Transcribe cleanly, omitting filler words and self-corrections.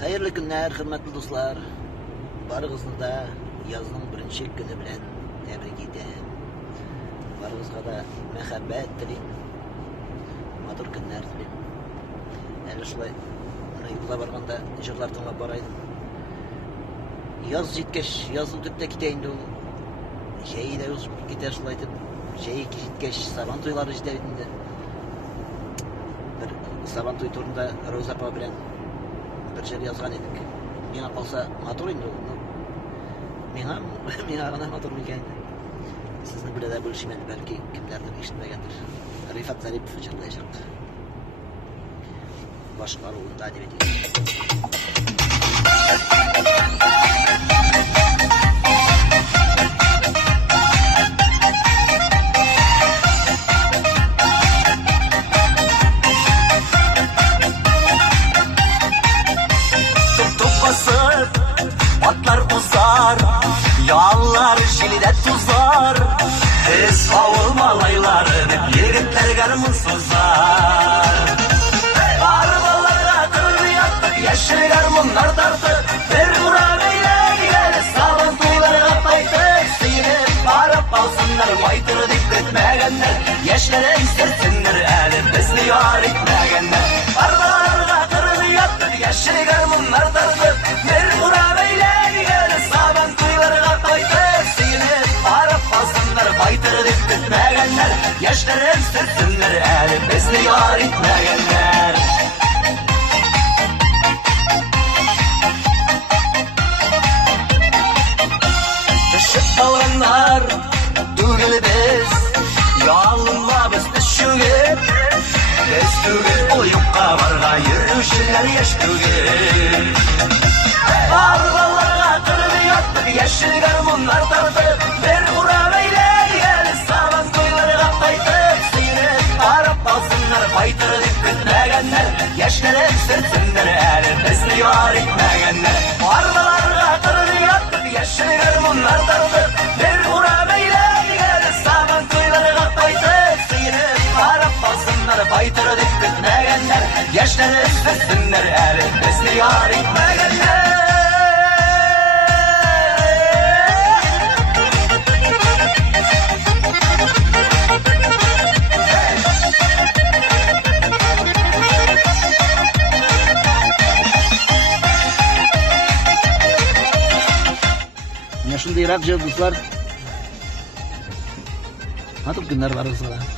Hayırlı günler, hürmetli dostlar. Barıgızını da yazının birinci günü bilen tebrik edeyim. Barıgızga da mehabbet dileyim. Madur günler dileyim. Yani şulay yılda barganda jırlar tınlap baraydım. Yaz jitkeş, yazı düpte giteyin de şeyi de uzun gider şulaydım. Şeyi jitkeş, saban toylары jidebidinde. Bir saban toy turunda Roza apa bilen bir şey yazgan edik. Mena kalsa matur indi onu. Mena gana matur miken. Sizni bir de bölüşmen belki kimlerdir işitmegendir. Rifat Zarip fıçırlayacak. Başkaruğunda adep ediyor. Atlar uzar, yağlar jilide tuzar. Biz avulmalaylar, yigitler garmın suzar. Arbalara tırı yattık, yeşil garmınlar dartı. Bir vura beyle sağlam tuyları kapaydık. Seyirip barıp alsınlar, maytırı dikletmeyenler. Yeşlere istersinler, elim bizni yar etmeyenler. Arbalara tırı yattık, yeşil garmınlar dartı. Bir vura beyle faytırı diktirtmeyenler, yaşları sürtsünler, elim bizni yar etmeyenler. Düşüp kalanlar, düğül biz, yalınla biz düşügüp. Biz düğül oyukka varga, yürüyüşler yaş düğül. Arbalara kırılı yattık, yeşil garmınlar tartık. Bir vura faytırı diktirtmeyenler, yaşları sürtsünler, elim bizni yar etmeyenler. Arbalarga kırılı yattık, yeşil garmınlar tartık. Bir vura beyle saman kuyları kapaydık. Sıyırıp arap alsınlar, faytırı diktirtmeyenler, yaşları sürtsünler, elim bizni yar etmeyenler. Şunda Irak dostlar. Matur günler var ızgara.